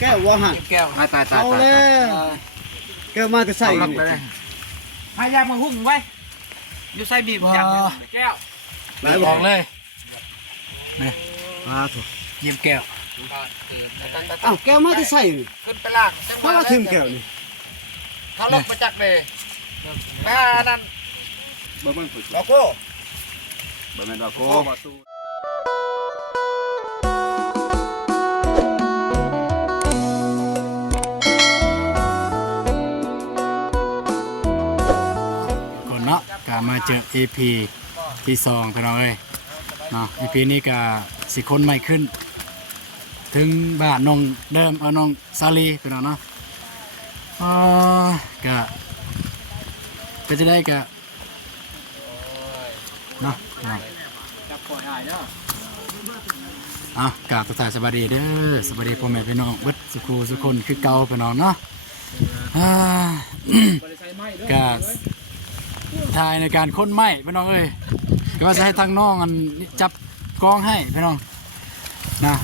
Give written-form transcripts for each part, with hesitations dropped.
แก้วว่าหันแก้วตายเอาแล้วแก้วมาจะใส่พายามาหุ้มไว้อยู่ใส่บีบจังแก้วไหนบอกเลยนี่มาถูกเยี่ยมแก้วอ้าวแก้วมาจะใส่ขึ้นไปล่างเพราะว่าถึงแก้วนี่เขาลบมาจากเลยแม่นั่นเบอร์มันฝึกดอกโก้เบอร์มันดอกโก้ก่อนเนาะก็มาเจอ EP ที่2พี่น้องเอ้ยเนาะ EP นี้ก็สิคนใหม่ขึ้นถึงบ้านน้องเดิมน้องซาลีพี่น้องเนาะก็จะได้ก็เนาะกราบสวัสดีเด้อสวัสดีพ่อแม่พี่น้องเบิดสุคนคือเก่าพี่น้องเนาะก็ถ่ายในการค้นไม้พี่น้องเอ้ยก็ว่าจะให้ทางน้องจับกองให้พี่น้องนะ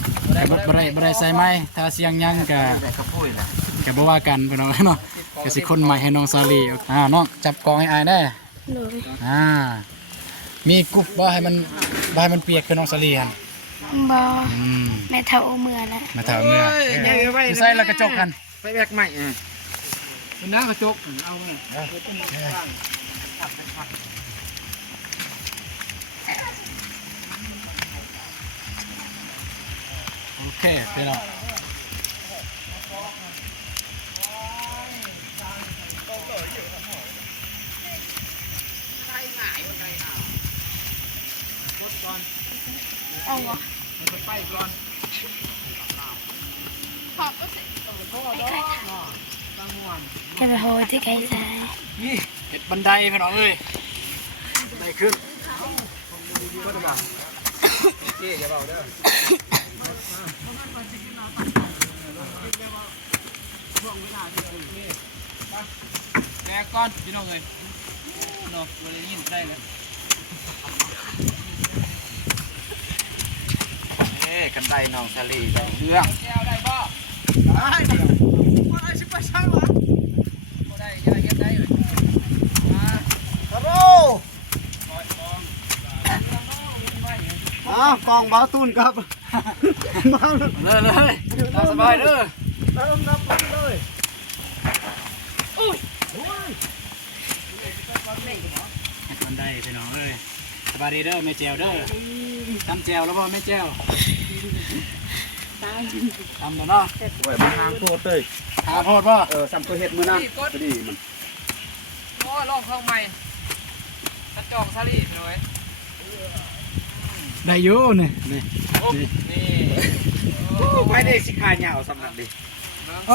บ่ได้ใส่ไม้ถ้าเสียงยังก็บ่ว่ากันพี่น้องเนาะก็สิค้นไม้ให้น้องซาลีน้องจับกองให้อายได้มีกุบบ่ให้มันเปียกคือน้องซาลีหั่นบ่แม่เท่าเมื่อแล้วมาเท่าเมื่อใส่แล้วกระจกกันใส่แบกใหม่เป็นน้ากระจกเอาเลยโอเคไปแล้วเอาวะไปก่อนแกไปโหที่ไกลใจนี่เห็ดบันไดพี่น้องเอ้ยบันไดขึ้นก็จะบอกเจ๊อย่าเบาเด้อแกก้อนพี่น้องเลยเนาะวันนี้ยินได้เลยกันไดน้องชาลีเรื่องได้ป่ะได้เดี๋ยวว่าได้ชิบะใช่ไหมได้ยังเก็บได้เลยฮัลโหลกองบ้าตุนครับเลยสบายเด้อเริ่มนับเลยบันไดพี่น้องเอ้ยสบายดีเด้อไม่แจวเด้อทำแจวแล้วบ่ไม่แจวทำแล้วเนาะโอ้ยมันหางโทษเลยหาโทษป่ะซ้ำตัวเห็ดมือนั่นพอดีมันลองเข้าใหม่กระจองซาลีเลยได้อยู่นี่ไม่ได้สิขายยาวสำหรับดิ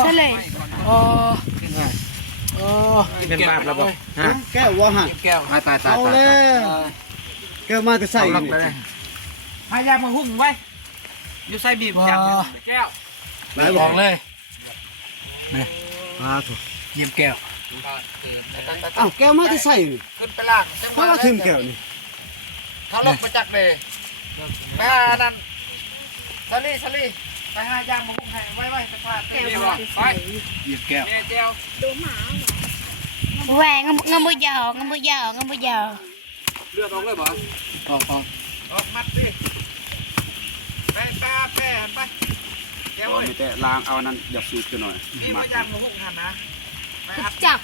ใช่เลยเป็นบาปแล้วบ่แก้วว่าหันแก้วตายเอาแล้วแก้วมาจะใส่พายามาหุ้มไว้อยู่ใส่บีบจังแก้วไหนบอกเลยนี่มาถูกเยี่ยมแก้วอ้าวแก้วมาจะใส่ขึ้นไปล่างเพราะว่าถึงแก้วนี่เขาลบมาจากเลยแม่นั่นซาลีไปหายางมาหุ้มให้ไว้สักพักไปเยี่ยมแก้วแก้วดูหมาแหวงงมบุยาวเลือดออกเลยบ่ออกมัดสิแป้ไปแก้วมีแต่ล้างเอานั้นหยับสูตรกันหน่อยนี่พยางมาหุ้มหันนะจับ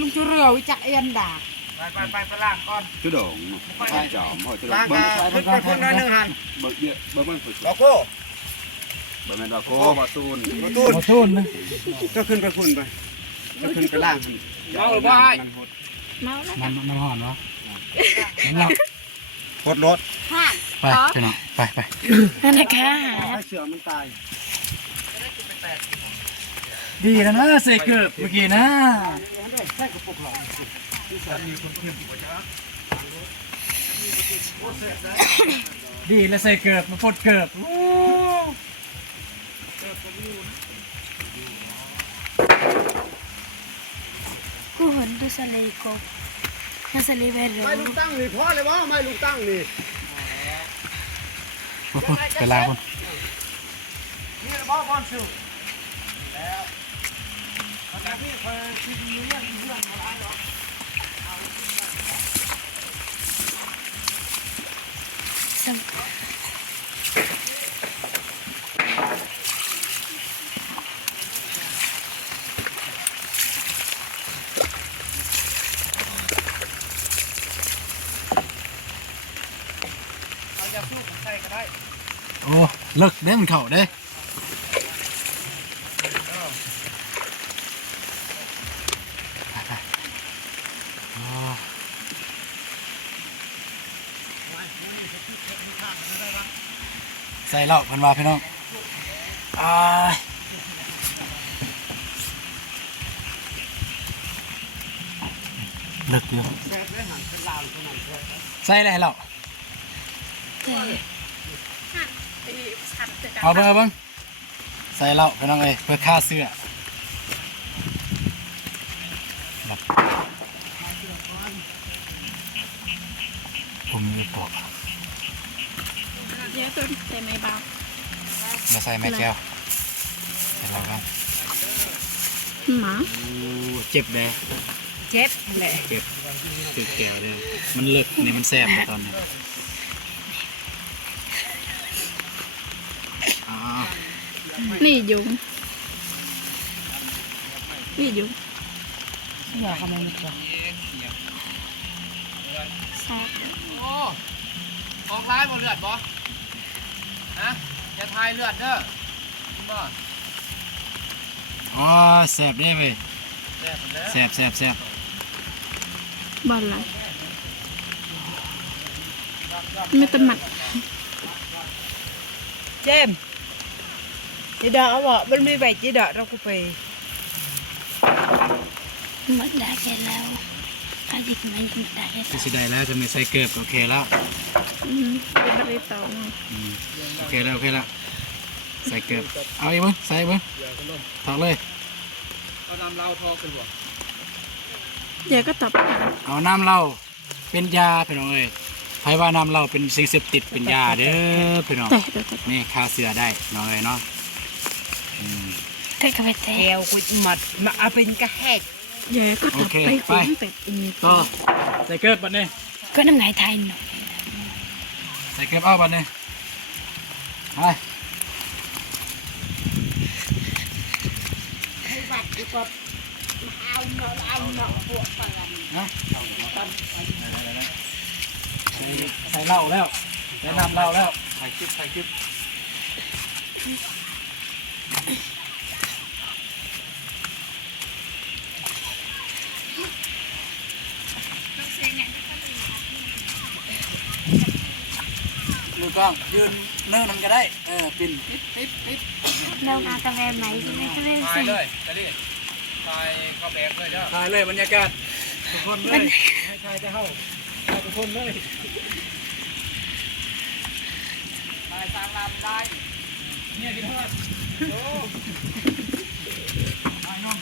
ลุงจุเรือวิจักเอ็นด่าไปล่างก่อนจุดงจอมพอจะล่างไปพุ่งน้อยนึงหันเบิกเยอะเบิกมันฝึกดอกโก้เบิกมันดอกโก้บาตูนนะก็ขึ้นไปพุ่นไปก็ขึ้นไปล่างเอาหรือว่ามันห่อนวะรถไปหน่อยไปนั่นนะคะให้เสือมันตายดีแล้วนะเสกเกือบเมื่อกี้นะดีแล้วเสกเกือบมาปลดเกือบกูเห็นดูสลีกบน่าสลีเวรไม่ลุงตั้งนี่พอเลยวะไม่ลุงตั้งนี่ไปล้างคนนี่บ้าบอลสู แล้วตอนนี้เคยคิดเรื่องอะไรหรอ เอายาสูบใส่ก็ได้ โอ้เลิกได้มันเข่าได้อ๋อใส่เหล้าพันวาพี่น้องอ่าเลิกเยอะใส่อะไรเหล้าเอาเบิ่งเอาเบิ่งใส่เหล้าพี่น้องเอ้ยเพื่อฆ่าเสื้อแบบผมมีปอก เยอะจนแต่ไม่เบา มาใส่แม่แก้วใส่เหล้ากัน หมา โอ้เจ็บเลย เจ็บแหละ เจ็บคือแก้วเลยมันเลิกนี่มันแสบเลยตอนนี้อ่า นี่ยุงนี่ยุง อยากทำอะไรนี่จ้ะ แซ่บ โอ้ออกร้ายบ่เลือดบ่ฮะอย่าทายเลือดเด้อบ่ อ๋อแสบได้เว้ย แซ่บเด้อ แสบแสบแสบ บ้านไรไม่ตะหมัด เจมส์chị đợi vợ bên mi vậy chị đợi đâu có phì หมดได้แค่แล้วอาทิตย์มันยังได้แค่ คือสิได้แล้วจะไม่ใส่เกลือโอเคแล้ว เป็นบริโตอง โอเคแล้วโอเคแล้วใส่เกลือเอาอีกมั้งใส่อีกมั้งถอดเลย เอาน้ำเหล้าทอขึ้นบ่ เดี๋ยวก็ตอบกัน เอาน้ำเหล้าเป็นยาพี่น้องเอ้ยใครว่าน้ำเหล้าเป็นสิ่งเสพติดเป็นยาเด้อพี่น้อง แต่เดี๋ยวก็ นี่ฆ่าเสือได้น้องเอ้ยเนาะอืม แต่ก็ไปแต่ theo của mật mà ở bên cái hẹt เดี๋ยวก็ตอบไปฟ้องแต่อีก ต่อใส่เกลือบัดนี้ ก็น้ำไงไทยหน่อย ใส่เกลือเอาบัดนี้ไป ใส่เหล้าแล้วแนะนำเหล้าแล้วใส่คลิปใส่คลิปมือกล้องยืนเนิ่นมันก็ได้ปิ่นปิ๊บปิ๊บ เรามากาแฟไหมใช่ไหมกาแฟ ทาย สิ เลยตะลี่ทายเข้าแบกเลยเด้อ ถ่ายเลยบรรยากาศทุกคนเลยให้ถ่ายจะเข้าถ่ายทุกคนเลย ทายสร้างลำได้ เนี่ยกินเท่าไหร่ถ่ายน้อง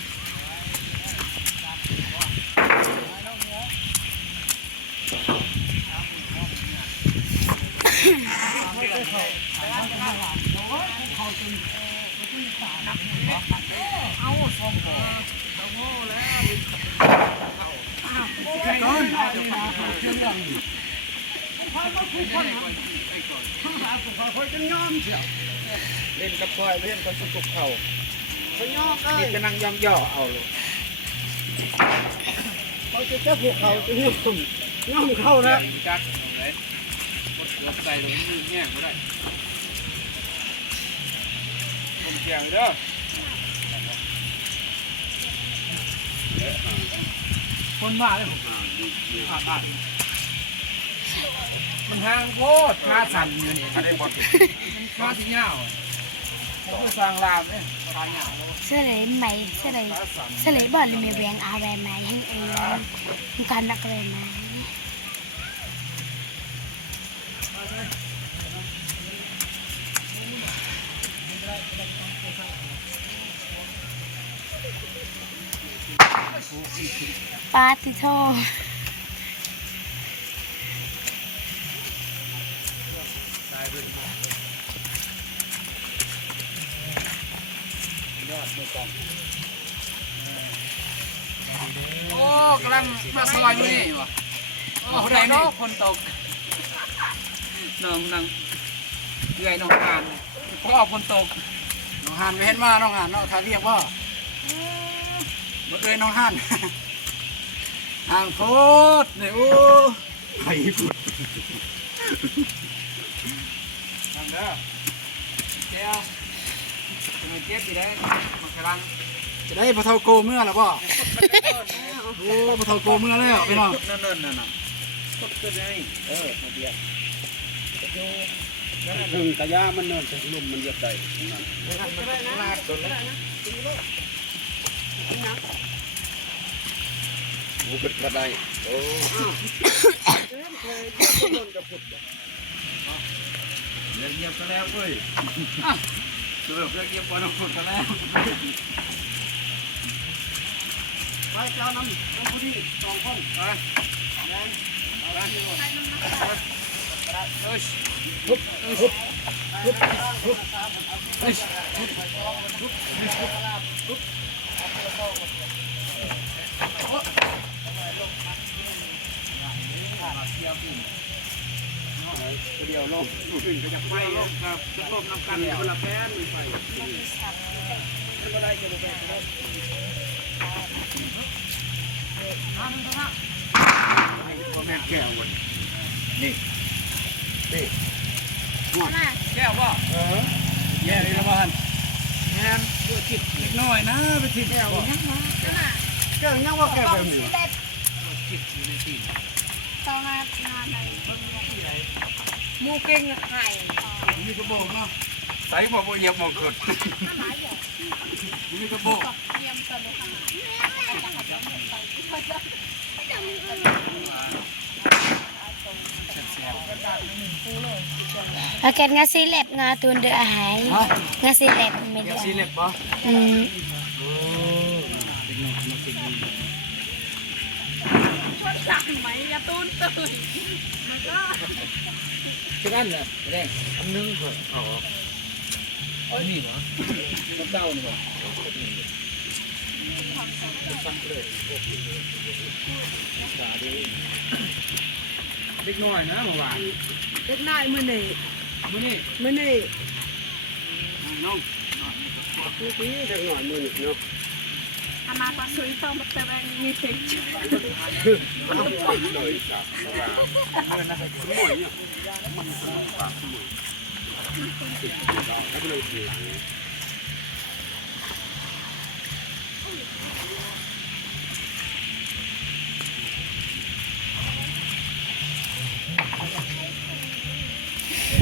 เล่นกับคอยเล่นกับสุกเข่าเขาย่อนี่จะนั่งย่อเอาเลยเขาจะเจ้าพวกเขาจะย่อมเข้านะจักเลยรถใส่รถมือแง่งก็ได้ผมเกี่ยวเด้อคนมาเลยมันห่างโคตรค่าสั่นอยู่นี่ไม่ได้หมดค่าที่เงาผมสร้างรามเนี่ยค่าเงา เสื้อเลยไหมเสื้อเลยบอลเลยมีแหวนอาแหวนไหมให้เองมีการรักแหวนไหมปาติโท เ โอ้กำลังมาซอยอยู่นี่วะโอ้ได้เนาะคนตกน้องนั่งเอื่อยน้องหานพ่อคนตกน้องหานไม่เห็นว่าน้องหานเนาะถ้าเรียกว่าบ่เอ้ยน้องหานห่างโพดนี่โอ้ไผ่พุดนั่งเด้อเจ้าจะมาเจ็บอีได้มันกำลังจะได้พะเทาโกเมื่อหรอป่ะโอ้พะเทาโกเมื่อแล้วพี่น้องนั่นกดขึ้นให้มาเดียว ถึงกระยามันเนินถึงลมมันเหยียบได้หูปิดกระไดโอ้เหยียบกันแล้วเว้ยเกือบจะเหยียบปอนด์กันแล้วไปเจ้าน้ำผู้ดี2 คนไปเดี๋ยวลงขึ้นก็จะไปกับจะลบน้ำกันคนละแป้นไปไม่ได้จะไปพ่อแม่แก้ววันนี่แก้วว่าแย่เลยนะบ้านแง่เพื่อจิบเล็กน้อยนะไปทิพย์แก้วแก้วยังว่าแก้วแบบนี้จิบอยู่ในตีน ต้องมานอนในมูเก่งไข่ มีกระบอกเนาะ ใส่บ่บ่เหยียบมองขึ้น มีกระบอก โอเคงั้นซีเล็บงาตุนเดือหายงั้นซีเล็บไม่ เดี๋ย ได้ วซีเล็บป่ะ โอ้ จักไหมยาตูนตื่น แค่นั้นแหละแดงอันนึงเถอะอ๋อนี่เหรอน้ำเต้านี่เหรอเล็กน้อยนะเมื่อวาน เล็กน้อยมื้อนี้ มื้อนี้ น้องพี่เด็กหน่อยมือเนาะ อามาปะซุยต้องมาเตะมีเพลง เลยจ้ะไม่เลยที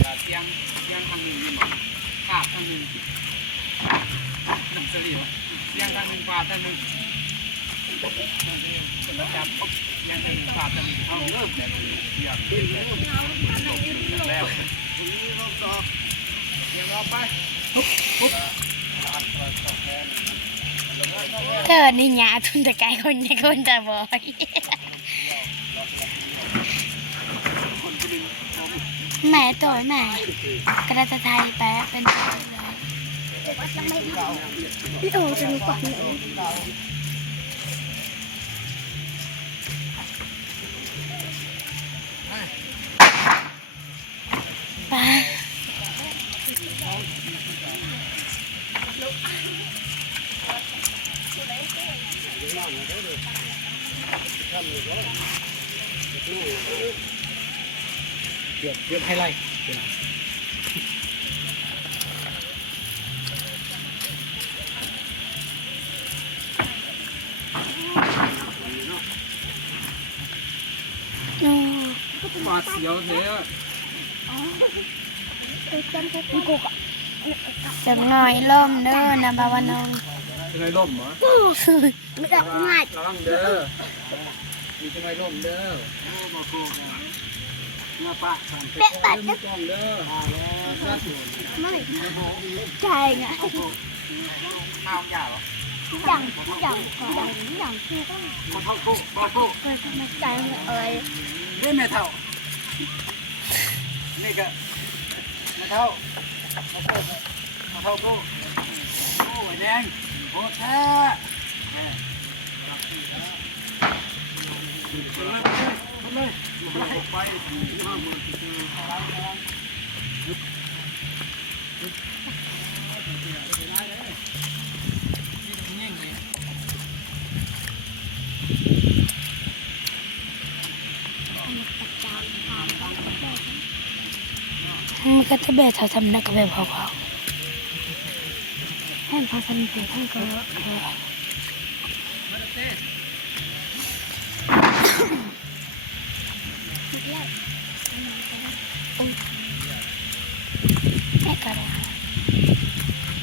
หลัง เตียงทางหนึ่งนี่หมอขาบทางหนึ่งน้ำเสลียวเตียงทางหนึ่งขาบทางหนึ่งจับเตียงทางหนึ่งขาบทางหนึ่งเอาเริ่มแบบนี้อยากขึ้นแล้วเตียงเราไป เกิดในหยาตุนตะไกคนในคนตาบอยแม่ตัวแม่กระดาษไทยแปะเป็นเลยพี่โอจะมีกว่าหนูปลาเกือบให้ไล่มาเสียวเท่จังหน่อยล่มเด้อนะบ่าวน้อง จะไงร่มเหรอ ไม่ดอกง่าย ระวังเด้อมีจะไงร่มเด้อมาโกงเนื้อปลา เป๊ะปัด ไม่ต้องเด้อ ไม่ใจไง ข้าวหยาบ อย่างคือต้อง มาเข้าคุกมาคุก เคยมาใจอะไร นี่แม่เท่านี่ก็แม่เท่ามาเข้าคุกโอ้ยแดง อ้แท้มันก็จะแบบทำนักแบบเขาให้พอสนิทท่านก็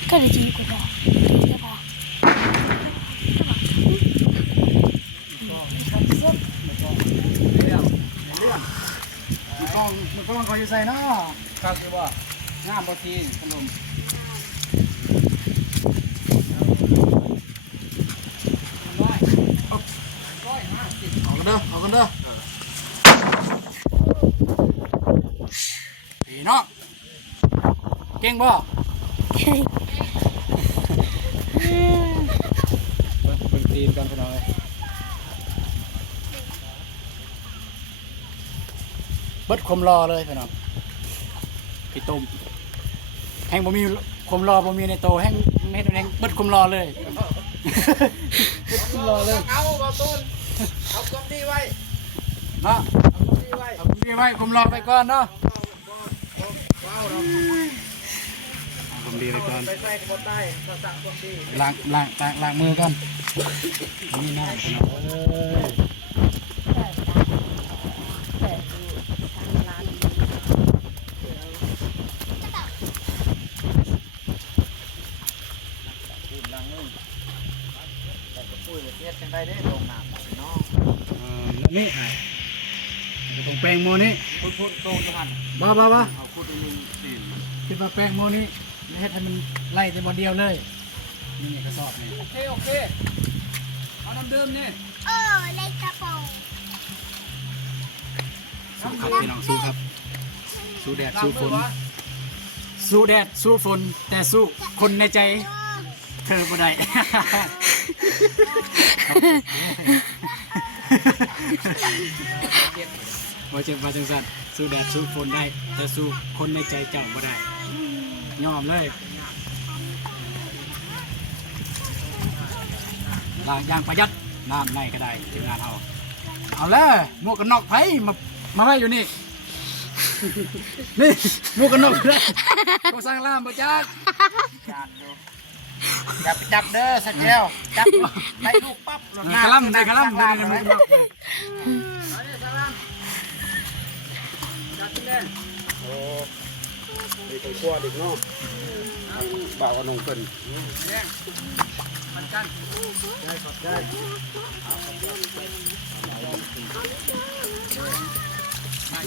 ก็เลยจีกูดอกใช่ปะ มันกล้องคอยอยู่ใส่เนาะ ครับคือว่างามบ่ทีขนม เอากันเด้อพี่น้องเก่งบ่เบิ่งตีนกันพี่น้องเบิดคมรอเลยพี่น้องพี่ต้มแห้งบ่มีคมรอบ่มีในโตแห้งเม็ดแห้งเบิดคมรอเลยเบิดคมรอเลย เอาบ่ต้นเอาความดีไว้ เนาะ เอาความดีไว้ เอาพี่ไว้คมรอไปก่อนเนาะ ว้าวเรา ผมดีไปก่อน ไปใส่กระบอกได้เราสั่งความดี ล้างมือกันนี่น่าพี่น้องเอ้ย พูดลังนึงแต่ก็พูดเทียบกันได้ได้ลงน้ำน้อง นี่ตรงแปลงโมนี่ พูดโตจังหัน บ้า เอาพูดนึงสิ คิดว่าแปลงโมนี่ไม่ให้มันไล่แต่บอเดียวเลยนี่กระสอบนี่ โอเคเอาน้ำดื่มนี่ ในกระเป๋า สู้ครับพี่น้องสู้ครับสู้แดดสู้ฝนสู้แดดสู้ฝนแต่สู้คนในใจเธอบ่ได้ ว่าจังสันสู้แดดสู้ฝนได้แต่สู้คนในใจเจ้าบ่ได้ยอมเลยล้างยางประหยัดน้ำในก็ได้ทีมงานเอาเลยหมวกกันน็อกไผมาไว้อยู่นี่ นี่หมวกกันน็อกเลยกูสร้างล่ามบ่จัก จับจับเด้อสักแก้วจับได้ลูกปั๊บ กระลำได้กระลำได้หมวกกันน็อก มีตัวชั่วดิเนาะบ่าวกับน้องเพิ่น มันกัน ได้ มาก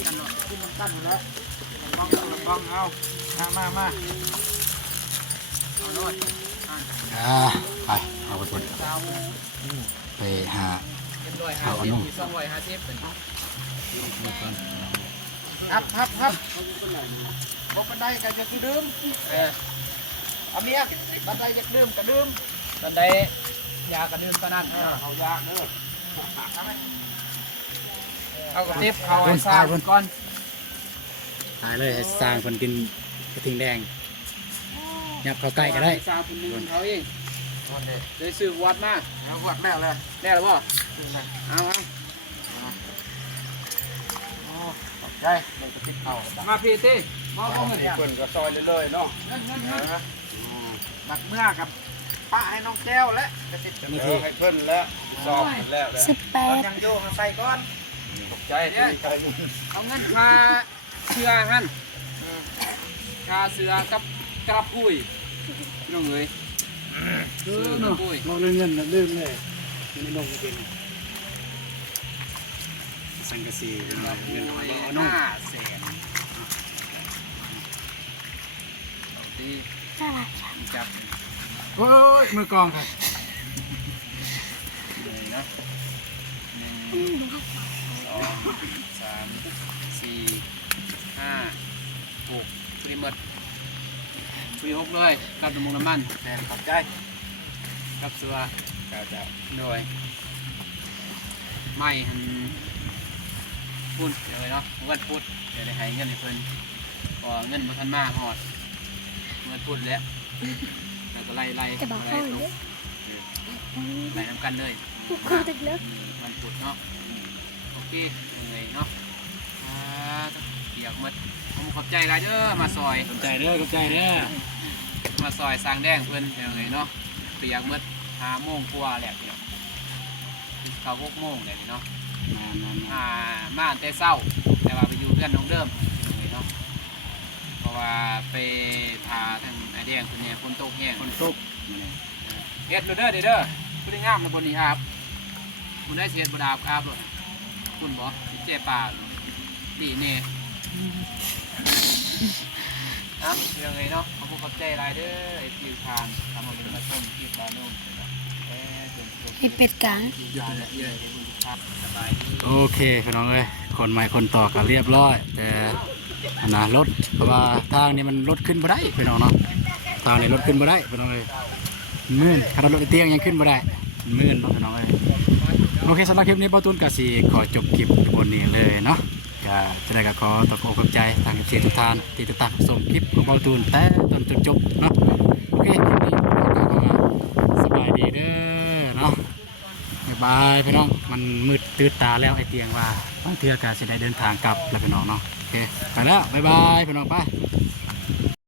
ันหน่อยขึ้นมันกันอยู่แล้วบ้องเอามาเอาโน่น ไปเอาไปคน สาว ไปหา เรียบร้อย250เป็นครับบอกบันไดกันจะคือดื่มเอาเมียบันไดจะดื่มก็ดื่มบันไดยากระดื่มตอนนั้นเอายาเด้อเอากระติบเอาไอ้ซาก่อน ตายเลยให้สร้างคนกินกระทิงแดงยับเข้าใกล้ก็ได้ ซาคุณนึงเขาเองเลยซื้อวัดมาแล้ววัดแม่เลยแม่หรือเปล่าเอาใช่มันก็ติดเอามาพี่ตีมาเอาเงิน เพิ่นก็ซอยเลยเนาะ หนักเมื่อกับป้าให้น้องแก้วและจะติด นี่ที ให้เพิ่นแล้วสอบแล้ว 18 ยังโยงใส่ก้อน ตกใจที่ใคร เอาเงินค่าเสือหันค่าเสือกับกระพุ้ยน้องเอ๋ย เนาะเราเรื่องเงินนะลืมเลยไม่ได้นงกินสังกะสีเงินเอาน้อง 500,000ตี น่ารัก จับ โอ้ยมือกองค่ะ เลยนะ1 2 3 4 5 6ฟรีหมดฟรี6เลยกับน้ำมันแทนขอบใจ กับสัวเจ้าโดยไม่หันพูดเลยเนาะเงินพูดเดี๋ยวได้ให้เงินให้เพิ่นก็เงินมาทันมาหอดเงินพูดแล้วแล้วก็ไล่ไล่ จะบอกเขาเลย ไล่นำกันเลย คุณตึกเลิก มันพูดเนาะโอเคยังไงเนาะเปียกหมดผมขอบใจหลายเด้อมาซอย ขอบใจเด้อขอบใจเด้อ มาซอยสร้างแดงเพิ่นยังไงเนาะเปียกหมด5 โมงกว่าแล้วเนี่ยเขา6 โมงเลยเนาะมาแต่เช้าแต่ว่าไปอยู่เพื่อนน้องเดิมยังไงเนาะเพราะว่าไปพาทางไอแดงคนนี้คนตกแห้ง คนตก เฮ็ดเด้อเด้อผู้ที่งามนะคนนี้อาบคุณได้เสียดบดาบอาบเลยคุณบอกเจ็บปากดีเน่นะยังไงเนาะขอบคุณขอบใจหลายเด้อไอ้ที่ทานทำมาเป็นมาส้มที่บ้านนู่น ให้เป็ดกลาง สบาย โอเคพี่น้องเอ้ยคนใหม่คนต่อก็เรียบร้อยแต่อันนะรถเพราะว่าทางนี้มันรถขึ้นบ่ได้พี่น้องเนาะทางนี้รถขึ้นบ่ได้พี่น้องเอ้ยมื่นถ้ารถเตียงยังขึ้นบ่ได้มื่นพี่น้องเอ้ยโอเคสำหรับคลิปนี้ป้าตุ้นก็สิขอจบคลิปบนนี้เลยเนาะก็จะได้ก็ขอตอกขอบใจทางเอฟซีทุกท่านที่ติดตามชมคลิปของป้าตุ้นแต่ตอนจนจบเนาะโอเคคลิปนี้ก็สบายดีเด้อเนาะบ๊ายบายพี่น้องมันมืดตื้อตาแล้วไอเตียงว่าบางเทื่อก็จะได้เดินทางกลับแล้วพี่น้องเนาะโอเคไปแล้วบ๊ายบายพี่น้องไป